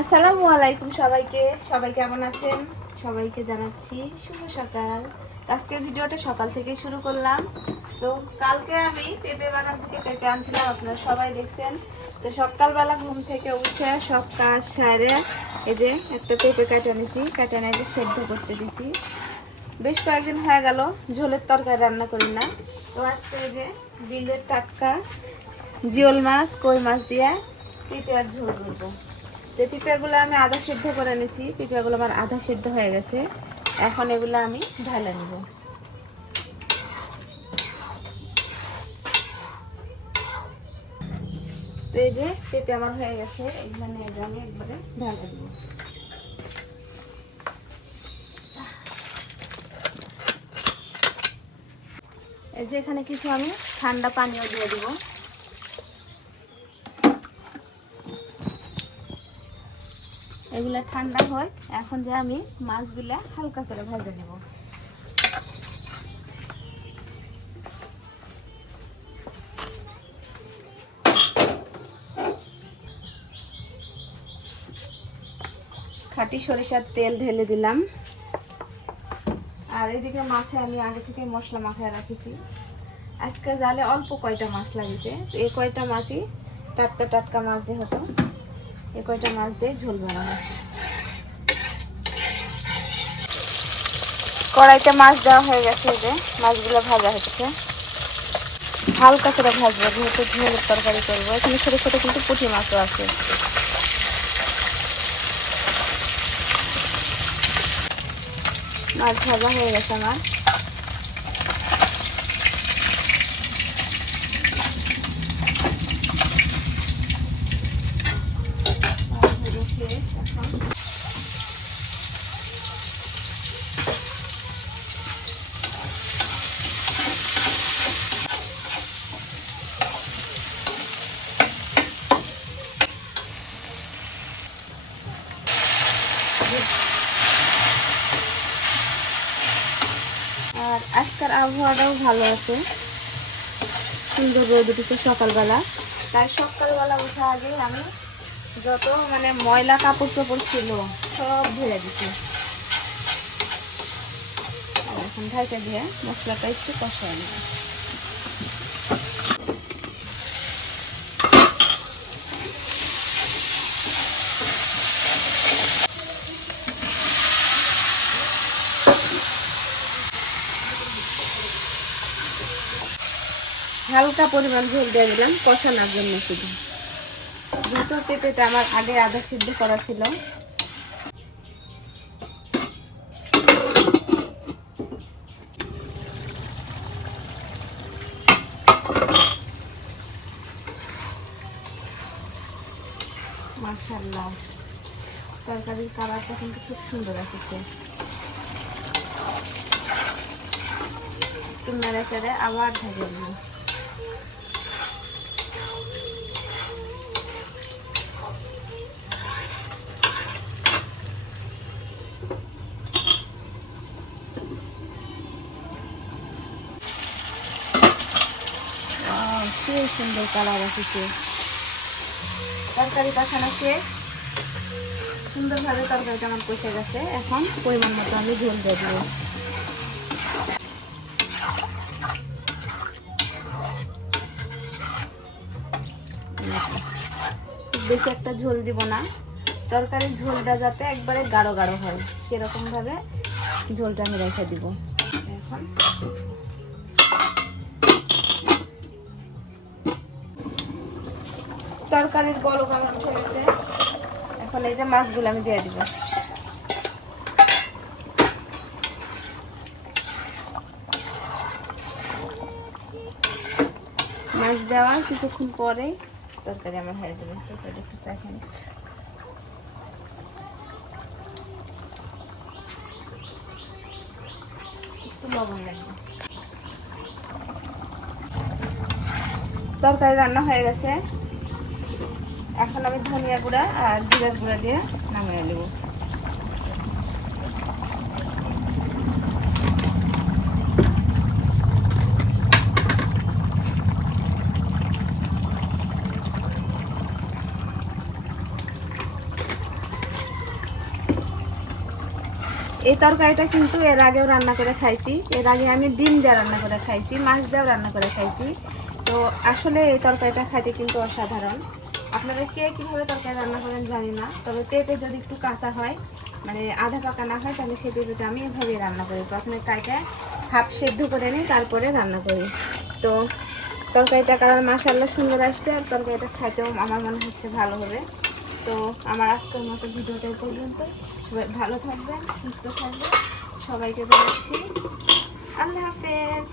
আসসালামু আলাইকুম সবাইকে। সবাই কেমন আছেন? সবাইকে জানাচ্ছি শুভ সকাল। আজকের ভিডিওটা সকাল থেকে শুরু করলাম। তো কালকে আমি পেঁপে বাগান থেকে পেঁপে আনছিলাম, আপনারা সবাই দেখছেন। তো সকালবেলা ঘুম থেকে উঠে সব কাজ সারে এই যে একটা পেঁপে কাটা নিয়েছি, কাটা নিয়ে সেদ্ধ করতে দিছি। বেশ কয়েকদিন হয়ে গেল ঝোলের তরকারি রান্না করি না। তো আজকে এই যে বিলের টাটকা জিওল মাছ, কই মাছ দিয়ে পেঁপে আর ঝোল করবো। তো পিঁপড়াগুলো আমি আধা সিদ্ধ করে নিয়েছি, পিঁপড়াগুলো আমার আধা সিদ্ধ হয়ে গেছে। এখন এগুলো আমি ঢালে নেব। তো এই যে পেঁপে আমার হয়ে গেছে, এগুলো নিয়ে আমি একবারে ঢালে দেবো। এই যে এখানে কিছু আমি ঠান্ডা পানিও দিয়ে দেবো। এগুলা ঠান্ডা হয়, এখন যে আমি মাছগুলা হালকা করে ভেজে নেব। খাঁটি সরিষার তেল ঢেলে দিলাম। আর এদিকে মাছে আমি আগে থেকে মশলা মাখায় রাখিছি। আজকে জালে অল্প কয়টা মাছ লাগিয়েছে, এই কয়টা মাছই টাটকা টাটকা মাছ যেহেতু, এই কয়টা মাছ দিয়ে ঝোল বানাবো। কড়াইতে মাছ দেওয়া হয়ে গেছে, যে মাছগুলো ভাজা হচ্ছে। হালকা করে ভাজবো যেহেতু ঝোলের তরকারি করবো। এখানে ছোটো ছোটো কিন্তু পুঁটি মাছও আছে। মাছ ভাজা হয়ে গেছে আমার। আর আজকের আবহাওয়াটাও ভালো আছে, সুন্দর রোদ উঠেছে সকালবেলা। তাই সকালবেলা ওঠা আগে আমি যত ময়লা কাপড় চোপড় ছিল সব ধুয়ে দিচ্ছি। এখন ঢাকা দিয়ে মশলাটা একটু কষায় নেব। হালকা পরিমাণ ঝোল দিয়ে দিলাম কষানোর জন্য, শুধু যেহেতু পেঁপেটা আমার আগে আধা সিদ্ধ করা ছিল। মাশাআল্লাহ, তরকারির কালারটা কিন্তু খুব সুন্দর আসছে। একটু নেড়ে চেড়ে আবার ঢেকে দেব। সেই সুন্দর কালার আসছে। তরকারি কষানো শেষ, সুন্দরভাবে তরকারিটা আমার কষে গেছে। এখন পরিমাণ মতো আমি ঝোল দিয়ে দেবো। বেশি একটা ঝোল দিব না, তরকারির ঝোলটা যাতে একবারে গাঢ় গাঢ় হয় সেরকম ভাবে ঝোলটা আমি রেখে দিব। এখন তরকারির বলক আমার উঠে গেছে। এখন এই যে মাছগুলো আমি দিয়ে দিব। মাছ দেওয়ার কিছুক্ষণ পরেই তরকারি আমার হয়ে যাবে। তরকারি একটু চাখানি, একটু লবণ লাগবে। তরকারি রান্না হয়ে গেছে। এখন আমি ধনিয়া গুঁড়া আর জিরার গুঁড়া দিয়ে নামিয়ে নেব। এই তরকারিটা কিন্তু এর আগেও রান্না করে খাইছি, এর আগে আমি ডিম দিয়ে রান্না করে খাইছি, মাছ দিয়েও রান্না করে খাইছি। তো আসলে এই তরকারিটা খাইতে কিন্তু অসাধারণ। আপনারা কে কীভাবে তরকারি রান্না করেন জানি না, তবে পেঁপে যদি একটু কাঁচা হয়, মানে আধা পাকা না হয়, তাহলে সেই পেঁপেটা আমি এভাবেই রান্না করি। প্রথমে কাইটা হাফ সেদ্ধ করে নিই, তারপরে রান্না করি। তো তরকারিটা কালার মাশাআল্লাহ সুন্দর আসছে, আর তরকারিটা খাইতেও আমার মনে হচ্ছে ভালো হবে। তো আমার আজকের মতো ভিডিওটা এই পর্যন্ত। সবাই ভালো থাকবেন, সুস্থ থাকবেন, সবাইকে জানাচ্ছি আল্লাহ হাফেজ।